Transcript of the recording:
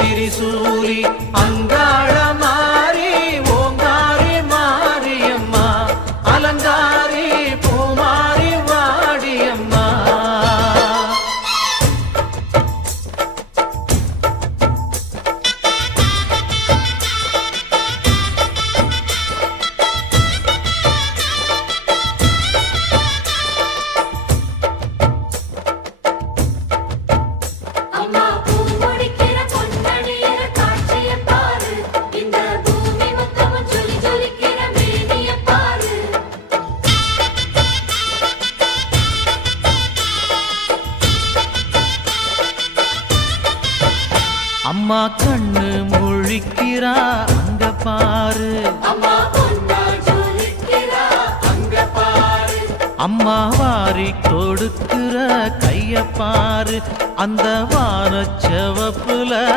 திரிசூலி அங்காள மாறி ஓங்காரி மாரியம்மா அலங்காரி பூமாரி வாடியம்மா. அம்மா கண்ணு முழிக்கிறா அங்க பாரு, அம்மா வாரி கொடுக்கிற கைய பாரு, அந்த வானச்சவப்புல